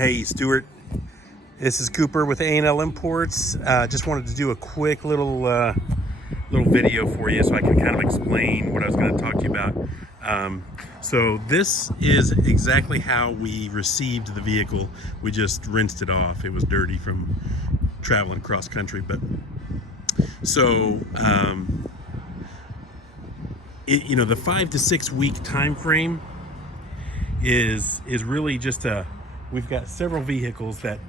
Hey, Stuart. This is Cooper with A&L Imports. Just wanted to do a quick little video for you so I can kind of explain what I was going to talk to you about. So this is exactly how we received the vehicle. We just rinsed it off. It was dirty from traveling cross country. But so the 5 to 6 week time frame is really just we've got several vehicles that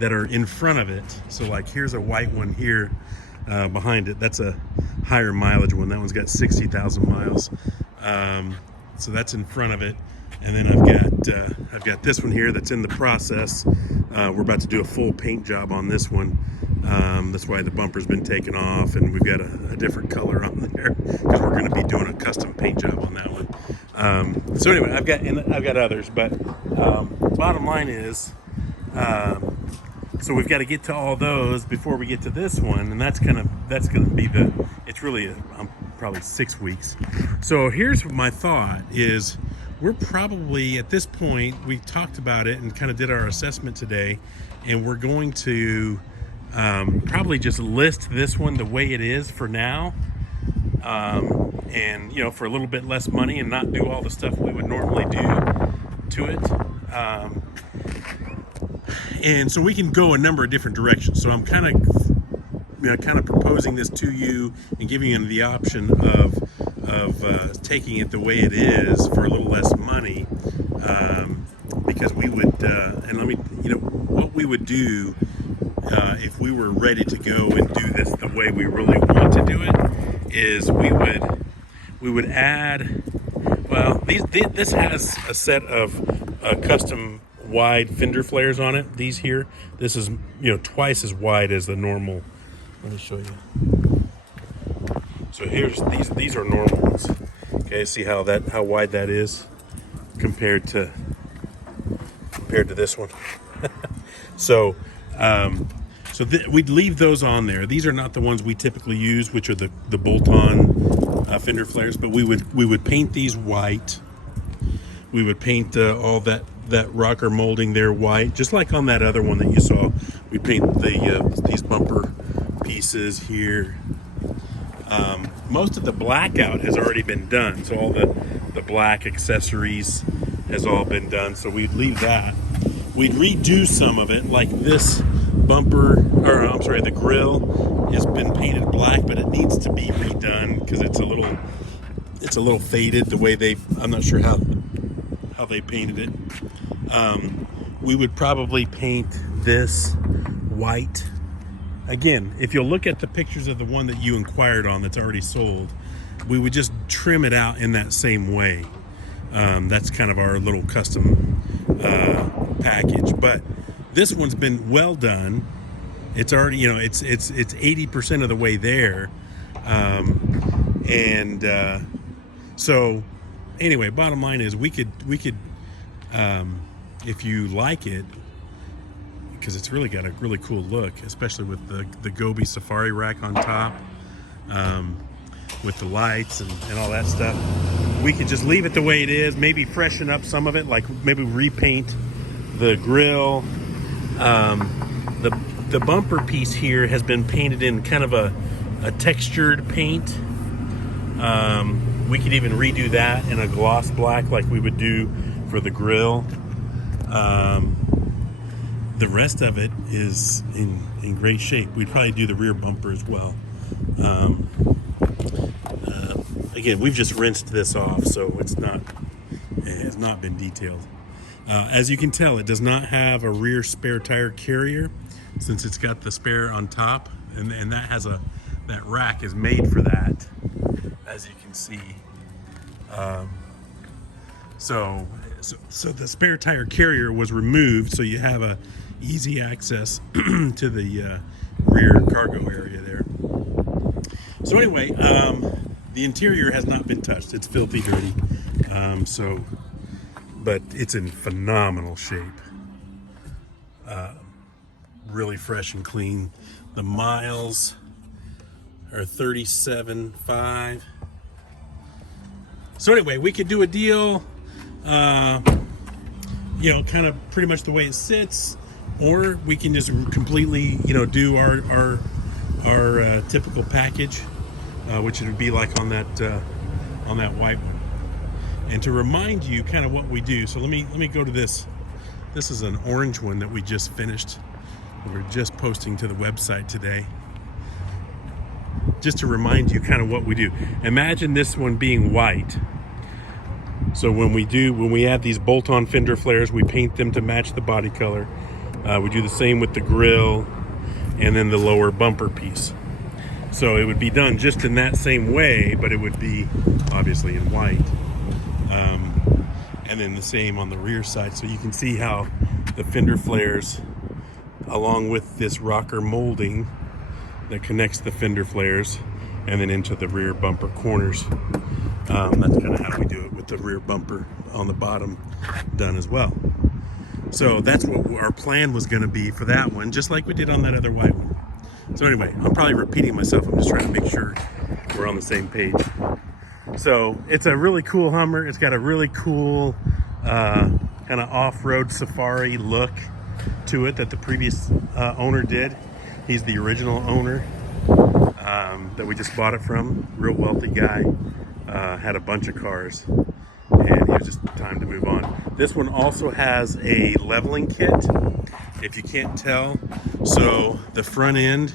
are in front of it. So like here's a white one here behind it. That's a higher mileage one. That one's got 60,000 miles. So that's in front of it. And then I've got this one here that's in the process. We're about to do a full paint job on this one. That's why the bumper's been taken off, and we've got a different color on there because we're going to be doing a custom paint job on that one. So anyway, I've got others, but bottom line is, so we've got to get to all those before we get to this one, and that's gonna be it's really probably 6 weeks. So here's my thought is, we're probably at this point, we talked about it and kind of did our assessment today, and we're going to probably just list this one the way it is for now, and for a little bit less money, and not do all the stuff we would normally do to it. And so we can go a number of different directions. So I'm kind of proposing this to you and giving you the option of taking it the way it is for a little less money, because we would what we would do if we were ready to go and do this the way we really want to do it is we would add, this has a set of custom wide fender flares on it. These here, this is twice as wide as the normal. Let me show you. So here's these are normal ones. Okay, see how wide that is compared to this one. So we'd leave those on there. These are not the ones we typically use, which are the bolt-on fender flares, but we would paint these white. We would paint all that rocker molding there white, just like on that other one that you saw. We paint these bumper pieces here. Most of the blackout has already been done, so all the black accessories has all been done, so we'd leave that. We'd redo some of it, like this bumper, the grill has been painted black, but it needs to be redone because it's a little faded the way I'm not sure how they painted it. We would probably paint this white. Again, if you'll look at the pictures of the one that you inquired on that's already sold, we would just trim it out in that same way. That's kind of our little custom package. But this one's been well done. It's already, it's 80% of the way there. So anyway, bottom line is we could if you like it, because it's really got a really cool look, especially with the Gobi Safari rack on top, with the lights and all that stuff. We could just leave it the way it is, maybe freshen up some of it, like maybe repaint the grill. The bumper piece here has been painted in kind of a textured paint. We could even redo that in a gloss black like we would do for the grill. The rest of it is in great shape. We'd probably do the rear bumper as well. Again, we've just rinsed this off, so it has not been detailed. As you can tell, it does not have a rear spare tire carrier, since it's got the spare on top, and that rack is made for that, as you can see. So the spare tire carrier was removed, so you have a easy access to the rear cargo area there. So anyway, the interior has not been touched. It's filthy dirty, but it's in phenomenal shape. Really fresh and clean. The miles are 37.5. So anyway, we could do a deal kind of pretty much the way it sits, or we can just completely, do our typical package, which it would be like on that white one. And to remind you kind of what we do, so let me go to this. This is an orange one that we just finished. We're just posting to the website today. Just to remind you kind of what we do. Imagine this one being white. So when we add these bolt-on fender flares, we paint them to match the body color. We do the same with the grill and then the lower bumper piece. So it would be done just in that same way, but it would be obviously in white. And then the same on the rear side. So you can see how the fender flares, along with this rocker molding that connects the fender flares and then into the rear bumper corners. That's kind of how we do it with the rear bumper on the bottom done as well. So that's what our plan was going to be for that one, just like we did on that other white one. So anyway, I'm probably repeating myself. I'm just trying to make sure we're on the same page. So it's a really cool Hummer. It's got a really cool kind of off-road safari look to it that the previous owner did. He's the original owner that we just bought it from. Real wealthy guy. Had a bunch of cars, and it was just time to move on. This one also has a leveling kit, if you can't tell. So the front end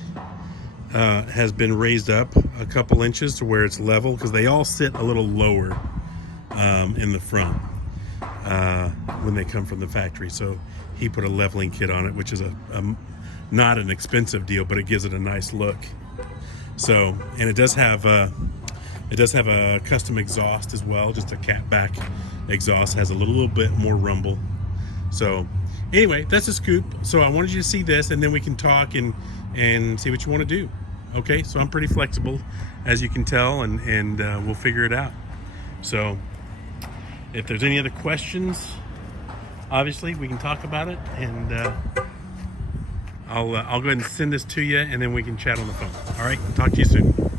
has been raised up a couple inches to where it's level, because they all sit a little lower in the front when they come from the factory. So he put a leveling kit on it, which is not an expensive deal, but it gives it a nice look. So, and it does have a custom exhaust as well, just a catback exhaust, has a little bit more rumble. So anyway, that's a scoop. So I wanted you to see this, and then we can talk and see what you want to do. Okay, so I'm pretty flexible, as you can tell, and we'll figure it out. So if there's any other questions, obviously we can talk about it, and I'll go ahead and send this to you, and then we can chat on the phone. All right, talk to you soon.